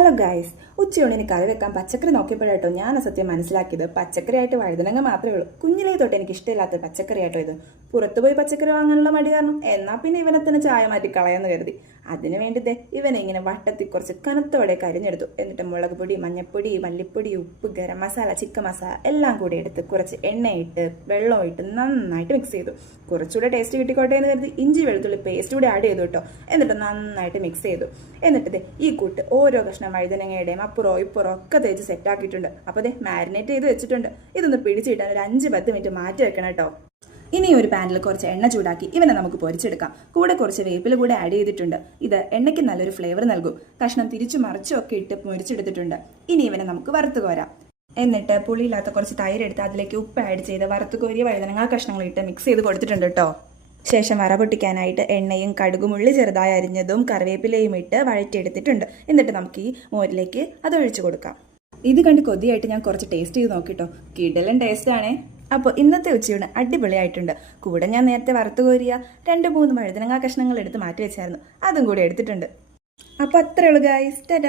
Hello guys, ഉച്ചയൂണിന് കറി വെക്കാൻ പച്ചക്കറി നോക്കിയപ്പോഴാട്ടോ ഞാൻ സത്യം മനസ്സിലാക്കിയത് പച്ചക്കറിയായിട്ട് വഴുതനങ്ങ മാത്രമേ ഉള്ളൂ. കുഞ്ഞിലേ തൊട്ട് എനിക്ക് ഇഷ്ടമില്ലാത്ത പച്ചക്കറിയായിട്ടോ ഇത്. പുറത്തുപോയി പച്ചക്കറി വാങ്ങാനുള്ള മടി കാരണം എന്നാ പിന്നെ ഇവനെ തന്നെ ചായ മാറ്റി കളയാന്ന് കരുതി. അതിനു വേണ്ടി ഇവനെ ഇങ്ങനെ വട്ടത്തിൽ കുറച്ച് കനത്തോടെ കരിഞ്ഞെടുത്തു. എന്നിട്ട് മുളക് പൊടി, മഞ്ഞപ്പൊടി, മല്ലിപ്പൊടി, ഉപ്പ്, ഗരം മസാല, ചിക്കൻ മസാല എല്ലാം കൂടി എടുത്ത് കുറച്ച് എണ്ണയിട്ട് വെള്ളമിട്ട് നന്നായിട്ട് മിക്സ് ചെയ്തു. കുറച്ചുകൂടെ ടേസ്റ്റ് കിട്ടിക്കോട്ടെ എന്ന് കരുതി ഇഞ്ചി വെളുത്തുള്ളി പേസ്റ്റ് കൂടി ആഡ് ചെയ്തു കേട്ടോ. എന്നിട്ട് നന്നായിട്ട് മിക്സ് ചെയ്തു. എന്നിട്ട് ഈ കൂട്ട് ഓരോ കഷ്ണം വഴുതനങ്ങയുടെയും അപ്പുറോ ഇപ്പുറോ ഒക്കെ തേച്ച് സെറ്റാക്കിയിട്ടുണ്ട്. അപ്പോൾ മാരിനേറ്റ് ചെയ്ത് വെച്ചിട്ടുണ്ട്. ഇതൊന്ന് പിടിച്ചിട്ടാൻ ഒരു 5-10 മിനിറ്റ് മാറ്റി വെക്കണം കേട്ടോ. ഇനി ഒരു പാനിൽ കുറച്ച് എണ്ണ ചൂടാക്കി ഇവനെ നമുക്ക് പൊരിച്ചെടുക്കാം. കൂടെ കുറച്ച് വേപ്പില കൂടെ ആഡ് ചെയ്തിട്ടുണ്ട്. ഇത് എണ്ണയ്ക്ക് നല്ലൊരു ഫ്ലേവർ നൽകും. കഷ്ണം തിരിച്ചു മറിച്ചും ഒക്കെ ഇട്ട് പൊരിച്ചെടുത്തിട്ടുണ്ട്. ഇനി ഇവനെ നമുക്ക് വറുത്ത് കോരാം. എന്നിട്ട് പുളിയില്ലാത്ത കുറച്ച് തൈരെടുത്ത് അതിലേക്ക് ഉപ്പ് ആഡ് ചെയ്ത് വറുത്ത് കോരിയ വഴുതനങ്ങ കഷ്ണങ്ങൾ ഇട്ട് മിക്സ് ചെയ്ത് കൊടുത്തിട്ടുണ്ട് കേട്ടോ. ശേഷം വറ പൊട്ടിക്കാനായിട്ട് എണ്ണയും കടുകും ഉള്ളി ചെറുതായി അരിഞ്ഞതും കറിവേപ്പിലയും ഇട്ട് വഴറ്റിയെടുത്തിട്ടുണ്ട്. എന്നിട്ട് നമുക്ക് ഈ മോരിലേക്ക് അത് ഒഴിച്ചു കൊടുക്കാം. ഇത് കണ്ട് കൊതിയായിട്ട് ഞാൻ കുറച്ച് ടേസ്റ്റ് ചെയ്ത് നോക്കിട്ടോ. കിടലൻ ടേസ്റ്റ് ആണേ. അപ്പോൾ ഇന്നത്തെ ഉച്ചയൂണ് അടിപൊളിയായിട്ടുണ്ട്. കൂടെ ഞാൻ നേരത്തെ വറുത്ത് കോരിയ 2-3 വഴുതനങ്ങ കഷ്ണങ്ങൾ എടുത്ത് മാറ്റി വെച്ചായിരുന്നു. അതും കൂടി എടുത്തിട്ടുണ്ട്. അപ്പോൾ അത്രേ ഉള്ളൂ ഗായ്സ്. ടാറ്റാ.